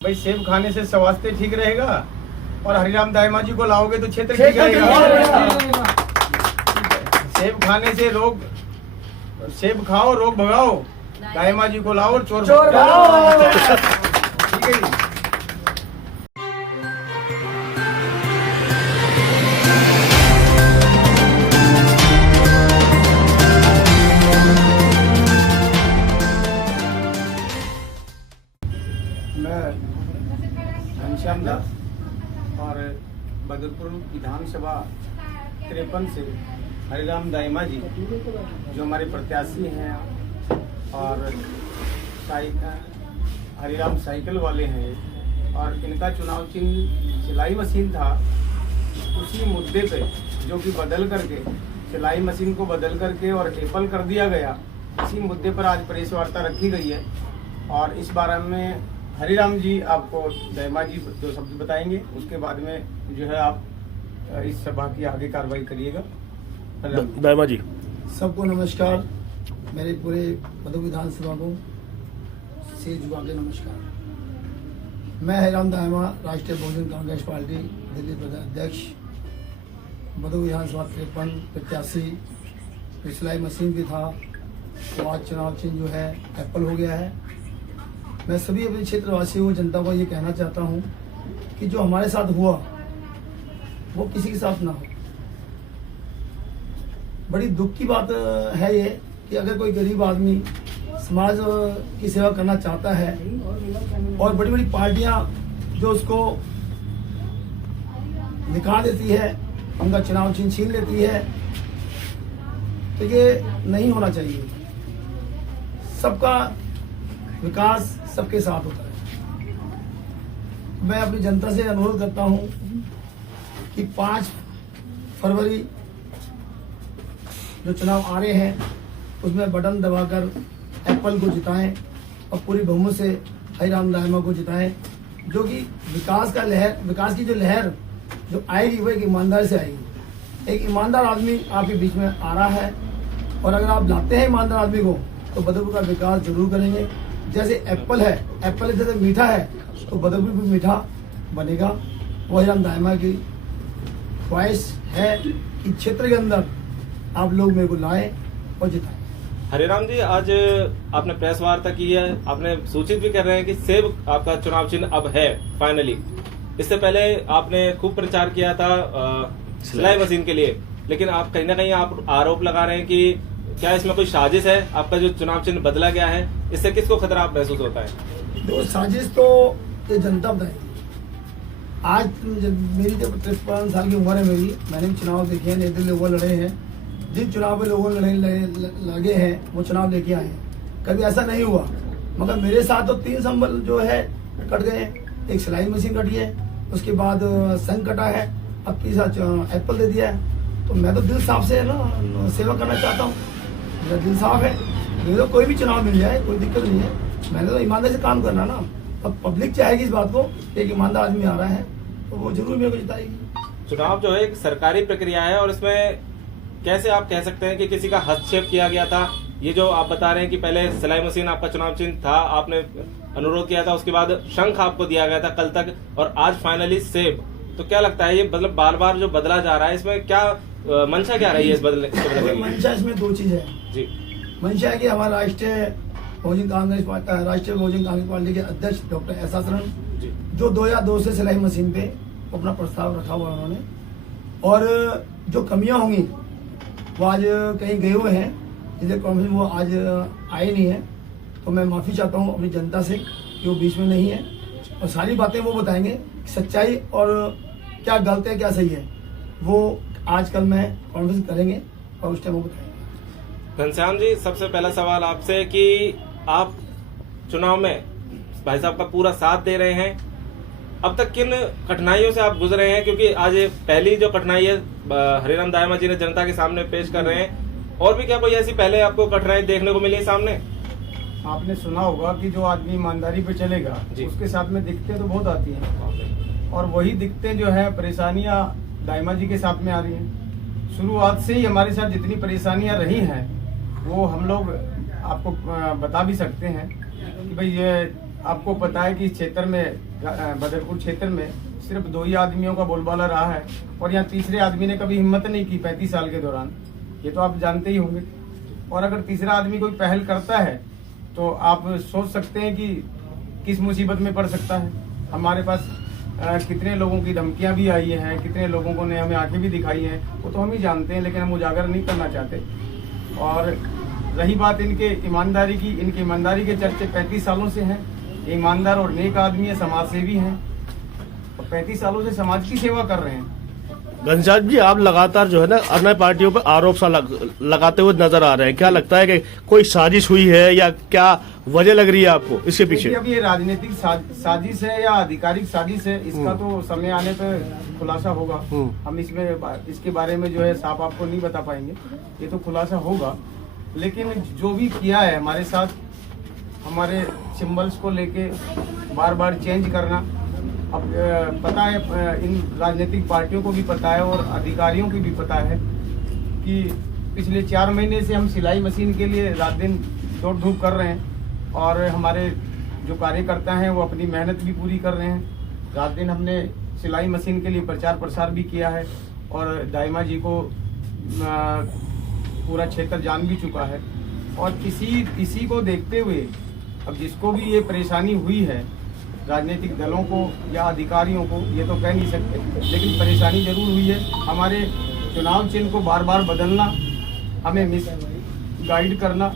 भाई सेब खाने से स्वास्थ्य ठीक रहेगा और हरिराम दायमा जी को लाओगे तो क्षेत्र ठीक रहेगा। सेब खाने से रोग, सेब खाओ रोग भगाओ, दायमा जी को लाओ और चोर भगाओ। ठीक है जी। मैं घनश्याम दास और बदरपुर विधानसभा 53 से हरिराम दायमा जी जो हमारे प्रत्याशी हैं और हरिराम साइकिल वाले हैं और इनका चुनाव चिन्ह सिलाई मशीन था। उसी मुद्दे पे जो कि बदल करके सिलाई मशीन को बदल करके और एप्पल कर दिया गया, इसी मुद्दे पर आज प्रेस वार्ता रखी गई है और इस बारे में हरिराम जी आपको दायमा जी दो शब्द बताएंगे, उसके बाद में जो है आप इस सभा की आगे कार्रवाई करिएगा। दायमा जी। सबको नमस्कार, मेरे पूरे बदरपुर विधानसभा को से जुआ के नमस्कार। मैं हरिराम दायमा, राष्ट्रीय बहुजन कांग्रेस पार्टी दिल्ली प्रदेश अध्यक्ष, बदरपुर विधानसभा 53 प्रत्याशी। सिलाई मशीन भी था तो आज चुनाव चिन्ह जो है एप्पल हो गया है। मैं सभी अपने क्षेत्रवासियों को, जनता को ये कहना चाहता हूँ कि जो हमारे साथ हुआ वो किसी के साथ ना हो। बड़ी दुख की बात है ये कि अगर कोई गरीब आदमी समाज की सेवा करना चाहता है और बड़ी बड़ी पार्टियां जो उसको निकाल देती है, उनका चुनाव चिन्ह छीन लेती है, तो ये नहीं होना चाहिए। सबका विकास सबके साथ होता है। मैं अपनी जनता से अनुरोध करता हूं कि 5 फरवरी जो चुनाव आ रहे हैं उसमें बटन दबाकर एप्पल को जिताएं और पूरी बहुमत से हरिराम दायमा को जिताएं, जो कि विकास की जो लहर जो आएगी वो एक ईमानदारी से आएगी। एक ईमानदार आदमी आपके बीच में आ रहा है और अगर आप लाते हैं ईमानदार आदमी को तो बदरपुर का विकास जरूर करेंगे। जैसे एप्पल है, एप्पल जैसे मीठा है तो बदरपुर भी मीठा बनेगा। वो हरिराम दायमा की ख्वाहिश है कि क्षेत्र के अंदर आप लोग मेरे को लाएं और जिताएं। हरिराम जी, आज आपने प्रेस वार्ता की है, आपने सूचित भी कर रहे हैं कि सेब आपका चुनाव चिन्ह अब है फाइनली। इससे पहले आपने खूब प्रचार किया था सिलाई मशीन के लिए, लेकिन आप कहीं ना कहीं आप आरोप लगा रहे हैं कि क्या इसमें कोई साजिश है? आपका जो चुनाव चिन्ह बदला गया है, इससे किसको खतरा महसूस होता है? तो साजिश तो ये जनता बताएगी। आज मेरी जब 53 साल की उम्र है मेरी, मैंने भी चुनाव देखे हैं, नेता लोग लड़े हैं। जिन चुनाव में लोगों लगे हैं वो चुनाव लेके आए हैं। कभी ऐसा नहीं हुआ, मगर मेरे साथ तो 3 संबल जो है कट गए। एक सिलाई मशीन कटी है, उसके बाद संघ कटा है, अब तीसरा एप्पल दे दिया है। तो मैं तो दिल साफ से ना सेवा करना चाहता हूँ, मेरा दिल साफ है। मेरे तो कोई भी चुनाव मिल जाए कोई दिक्कत नहीं है, मैंने तो ईमानदारी से काम करना ना। अब पब्लिक चाहेगी इस बात को, एक ईमानदार आदमी आ रहा है तो वो जरूर मेरे को जिताएगी। चुनाव जो है एक सरकारी प्रक्रिया है और इसमें कैसे आप कह सकते हैं कि किसी का हस्तक्षेप किया गया था? ये जो आप बता रहे हैं कि पहले सिलाई मशीन आपका चुनाव चिन्ह था, आपने अनुरोध किया था, उसके बाद शंख आपको दिया गया था कल तक, और आज फाइनली सेब। तो क्या लगता है ये मतलब बार बार जो बदला जा रहा है, इसमें क्या मंशा क्या रही है इस बदलने की? मंशा इसमें 2 चीज है जी। मंशा है कि हमारा राष्ट्रीय बहुजन कांग्रेस पार्टी के अध्यक्ष डॉक्टर एस शरण जो 2002 से सिलाई मशीन पे अपना प्रस्ताव रखा हुआ उन्होंने, और जो कमियां होंगी वो आज कहीं गए हुए हैं, इसलिए कांग्रेस वो आज आए नहीं है। तो मैं माफी चाहता हूँ अपनी जनता से कि वो बीच में नहीं है और सारी बातें वो बताएंगे, सच्चाई और क्या गलत है क्या सही है वो आजकल में कॉन्फ्रेंस करेंगे और उस टाइम वो बताएंगे। घनश्याम जी, सबसे पहला सवाल आपसे कि आप चुनाव में भाई साहब का पूरा साथ दे रहे हैं, अब तक किन कठिनाइयों से आप गुजरे हैं? क्योंकि आज पहली जो कठिनाई है हरिराम दायमा जी ने जनता के सामने पेश कर रहे हैं, और भी क्या कोई ऐसी पहले आपको कठिनाई देखने को मिली सामने? आपने सुना होगा कि जो आदमी ईमानदारी पे चलेगा उसके साथ में दिक्कतें तो बहुत आती हैं और वही दिक्कतें जो है परेशानियां दायमा जी के साथ में आ रही हैं। शुरुआत से ही हमारे साथ जितनी परेशानियां रही हैं वो हम लोग आपको बता भी सकते हैं कि भाई ये आपको पता है कि इस क्षेत्र में बदरपुर क्षेत्र में सिर्फ 2 ही आदमियों का बोलबाला रहा है और यहाँ तीसरे आदमी ने कभी हिम्मत नहीं की 35 साल के दौरान। ये तो आप जानते ही होंगे। और अगर तीसरा आदमी कोई पहल करता है तो आप सोच सकते हैं कि किस मुसीबत में पड़ सकता है। हमारे पास कितने लोगों की धमकियां भी आई हैं, कितने लोगों को ने हमें आंखें भी दिखाई हैं, वो तो हम ही जानते हैं, लेकिन हम उजागर नहीं करना चाहते। और रही बात इनके ईमानदारी की, इनकी ईमानदारी के चर्चे 35 सालों से हैं। ईमानदार और नेक आदमी है, समाज सेवी हैं और 35 सालों से समाज की सेवा कर रहे हैं। घनश्याम जी, आप लगातार जो है ना अन्य पार्टियों पर आरोप सा लगाते हुए नजर आ रहे हैं। क्या लगता है कि कोई साजिश हुई है या क्या वजह लग रही है आपको इसके पीछे? अब ये राजनीतिक साजिश है या आधिकारिक साजिश है, इसका तो समय आने पर खुलासा होगा। हम इसके बारे में जो है साफ आपको नहीं बता पाएंगे, ये तो खुलासा होगा। लेकिन जो भी किया है हमारे साथ, हमारे सिंबल्स को लेके बार बार चेंज करना, अब पता है इन राजनीतिक पार्टियों को भी पता है और अधिकारियों को भी पता है कि पिछले 4 महीने से हम सिलाई मशीन के लिए रात दिन दौड़ धूप कर रहे हैं और हमारे जो कार्यकर्ता हैं वो अपनी मेहनत भी पूरी कर रहे हैं। रात दिन हमने सिलाई मशीन के लिए प्रचार प्रसार भी किया है और दाइमा जी को पूरा क्षेत्र जान भी चुका है। और इसी को देखते हुए अब जिसको भी ये परेशानी हुई है, राजनीतिक दलों को या अधिकारियों को, ये तो कह नहीं सकते, लेकिन परेशानी जरूर हुई है। हमारे चुनाव चिन्ह को बार बार बदलना, हमें मिस गाइड करना,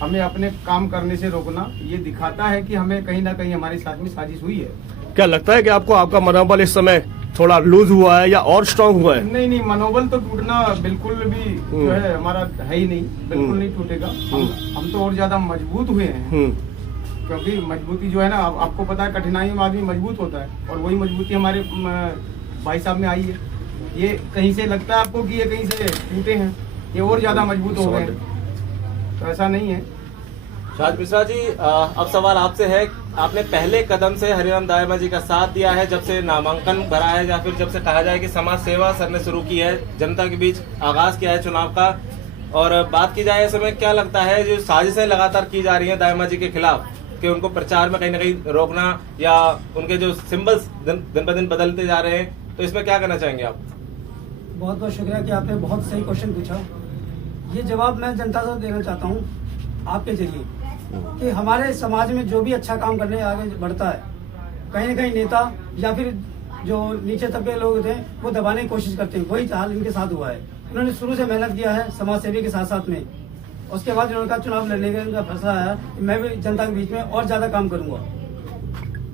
हमें अपने काम करने से रोकना, ये दिखाता है कि हमें कहीं ना कहीं हमारे साथ में साजिश हुई है। क्या लगता है कि आपको आपका मनोबल इस समय थोड़ा लूज हुआ है या और स्ट्रांग हुआ है? नहीं, मनोबल तो टूटना बिल्कुल भी जो है हमारा है ही नहीं, बिल्कुल नहीं टूटेगा। हम तो और ज्यादा मजबूत हुए हैं, क्योंकि मजबूती जो है ना, आपको पता है कठिनाइयों में आदमी मजबूत होता है और वही मजबूती हमारे भाई साहब में आई है। ये कहीं से लगता है आपको कि ये कहीं से टूटे हैं, ये और ज्यादा मजबूत हो गए, तो ऐसा नहीं है। शाहद मिश्रा जी, अब सवाल आपसे है, आपने पहले कदम से हरिराम दाइमा जी का साथ दिया है जब से नामांकन भरा है, या फिर जब से कहा जाए कि समाज सेवा सर ने शुरू की है, जनता के बीच आगाज किया है चुनाव का, और बात की जाए इस समय क्या लगता है जो साजिशें लगातार की जा रही हैं दाइमा जी के खिलाफ कि उनको प्रचार में कहीं ना कहीं रोकना या उनके जो सिंबल्स दिन ब दिन बदलते जा रहे हैं, तो इसमें क्या करना चाहेंगे आप? बहुत बहुत शुक्रिया कि आपने बहुत सही क्वेश्चन पूछा। ये जवाब मैं जनता से देना चाहता हूँ आपके जरिए कि हमारे समाज में जो भी अच्छा काम करने आगे बढ़ता है, कहीं ना कहीं नेता या फिर जो नीचे तबके लोग थे वो दबाने की कोशिश करते हैं। वही हाल इनके साथ हुआ है। उन्होंने शुरू से मेहनत किया है समाज सेवी के साथ साथ में, उसके बाद उन्होंने चुनाव लड़ने का उनका फैसला आया कि मैं भी जनता के बीच में और ज्यादा काम करूंगा।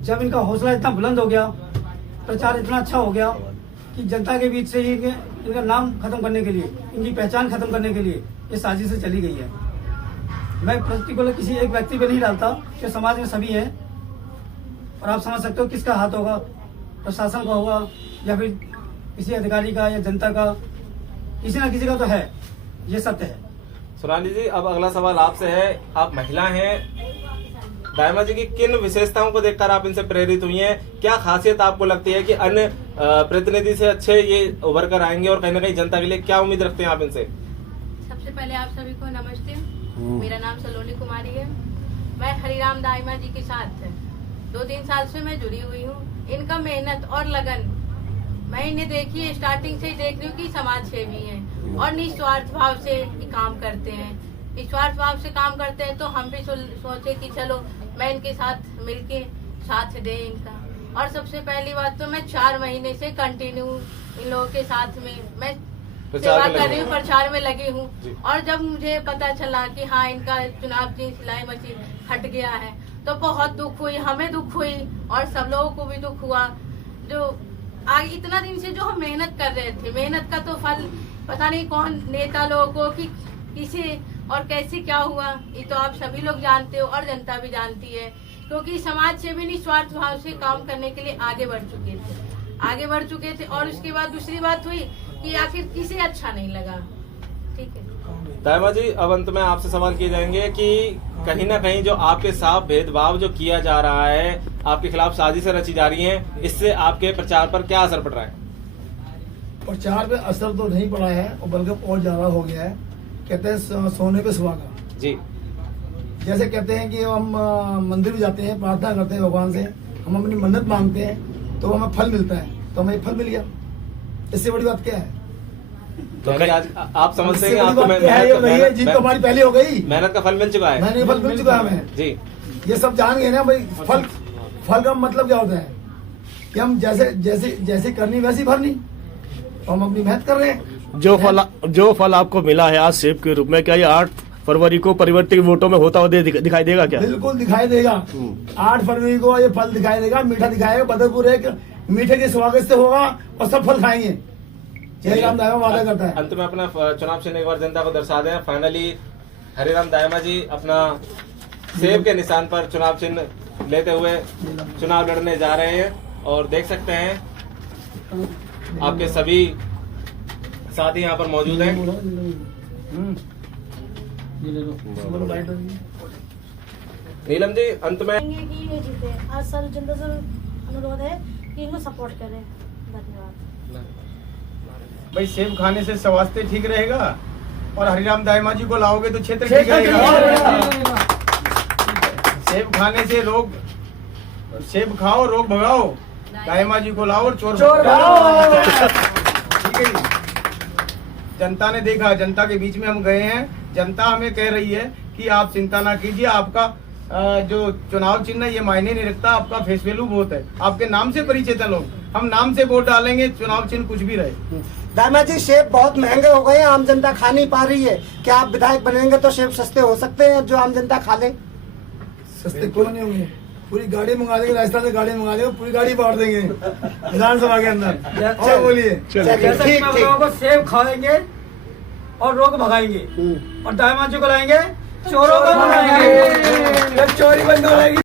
जब इनका हौसला इतना बुलंद हो गया, प्रचार इतना अच्छा हो गया कि जनता के बीच से ही इनका नाम खत्म करने के लिए, इनकी पहचान खत्म करने के लिए ये साजिश से चली गई है। मैं प्रतिकूल किसी एक व्यक्ति पे नहीं डालता कि समाज में सभी हैं, और आप समझ सकते हो किसका हाथ होगा, प्रशासन का होगा या फिर किसी अधिकारी का या जनता का, किसी न किसी का तो है, ये सत्य है। सोनाली जी, अब अगला सवाल आपसे है, आप महिला हैं, दाइमा जी की किन विशेषताओं को देखकर आप इनसे प्रेरित हुई हैं? क्या खासियत आपको लगती है कि अन्य प्रतिनिधि से अच्छे ये उभर कर आएंगे और कहीं ना कहीं जनता के लिए क्या उम्मीद रखते हैं आप इनसे? सबसे पहले आप सभी को नमस्ते। मेरा नाम सलोनी कुमारी है। मैं हरिराम दाइमा जी के साथ 2-3 साल से मैं जुड़ी हुई हूँ। इनका मेहनत और लगन मैं इन्हें देखी, स्टार्टिंग से ही देख रही हूँ कि समाज सेवी हैं और निस्वार्थ भाव से काम करते हैं। निस्वार्थ भाव से काम करते हैं तो हम भी सोचे कि चलो मैं इनके साथ मिलके साथ दे इनका। और सबसे पहली बात तो मैं 4 महीने से कंटिन्यू इन लोगों के साथ में मैं सेवा कर रही हूँ, प्रचार में लगी हूँ। और जब मुझे पता चला कि हाँ इनका चुनाव चिन्ह सिलाई मशीन हट गया है तो बहुत दुख हुई, हमें दुख हुई और सब लोगों को भी दुख हुआ। जो आगे इतना दिन से जो हम मेहनत कर रहे थे, मेहनत का तो फल पता नहीं कौन नेता लोगों को कि किसे और कैसे क्या हुआ, ये तो आप सभी लोग जानते हो और जनता भी जानती है, क्योंकि समाज से भी निस्वार्थ भाव से काम करने के लिए आगे बढ़ चुके थे। और उसके बाद दूसरी बात हुई कि आखिर किसे अच्छा नहीं लगा। ठीक है दाइमा जी, अब अंत में आपसे सवाल किए जाएंगे कि कहीं ना कहीं जो आपके साथ भेदभाव जो किया जा रहा है, आपके खिलाफ साजिशें रची जा रही हैं, इससे आपके प्रचार पर क्या असर पड़ रहा है? प्रचार पे असर तो नहीं पड़ा है और बल्कि और ज्यादा हो गया है। कहते हैं सोने पे सुहागा। जी, जैसे कहते हैं कि हम मंदिर भी जाते हैं, प्रार्थना करते हैं भगवान से, हम अपनी मन्नत मांगते हैं तो हमें फल मिलता है, तो हमें फल मिल गया। इससे बड़ी बात क्या है? तो आज आप समझते हैं कि इससे आपको बड़ी बात क्या है? ये नहीं है, जीत तो हमारी पहले हो गई, मेहनत का फल मिल चुका है। मैंने फल मिल चुका है हमें। जी, ये सब जान गए ना भाई, फल का मतलब क्या होता है कि हम जैसे करनी वैसी भरनी, तो हम अपनी मेहनत कर रहे हैं। जो फल आपको मिला है आज सेब के रूप में, क्या ये 8 फरवरी को परिवर्तित वोटों में होता हुआ दिखाई देगा क्या? बिल्कुल दिखाई देगा। 8 फरवरी को ये फल दिखाई देगा, मीठा दिखाएगा। बदरपुर एक मीठे के स्वागत से होगा और सब फल खाएंगे। हरिराम दायमा वादा करता है। अंत में अपना चुनाव चिन्ह एक बार जनता को दर्शा दें। फाइनली हरिराम दायमा जी अपना सेब के निशान पर चुनाव चिन्ह लेते हुए चुनाव लड़ने जा रहे हैं और देख सकते हैं आपके सभी साथी यहाँ पर मौजूद हैं। नीलम जी, अंत में कि ये जीते। आज सर जनता से अनुरोध है कि इनको सपोर्ट करें। धन्यवाद। भाई सेब खाने से स्वास्थ्य ठीक रहेगा और हरिराम दायमा जी को लाओगे तो क्षेत्र ठीक रहेगा। सेब खाने से सेब खाओ, रोग भगाओ, दायमा जी को लाओ और चोर भगाओ। ठीक है जी। जनता ने देखा, जनता के बीच में हम गए हैं, जनता हमें कह रही है कि आप चिंता ना कीजिए, आपका जो चुनाव चिन्ह ये मायने नहीं रखता, आपका फेस वैल्यू बहुत है, आपके नाम से परिचित है लोग, हम नाम से वोट डालेंगे, चुनाव चिन्ह कुछ भी रहे। दायमा जी, सेब बहुत महंगे हो गए हैं, आम जनता खा नहीं पा रही है। क्या आप विधायक बनेंगे तो सेब सस्ते हो सकते हैं जो आम जनता खा ले? सस्ते क्यों नहीं होंगे? पूरी गाड़ी मंगा देंगे, राजस्थान से गाड़ी मंगा देंगे, पूरी गाड़ी बांट देंगे विधानसभा के अंदर। और बोलिए, ठीक। सेब खाएंगे और रोग भगाएंगे और दायमा जी को लाएंगे, चोरों को भगाएंगे। चोरी बंद हो जाएगी।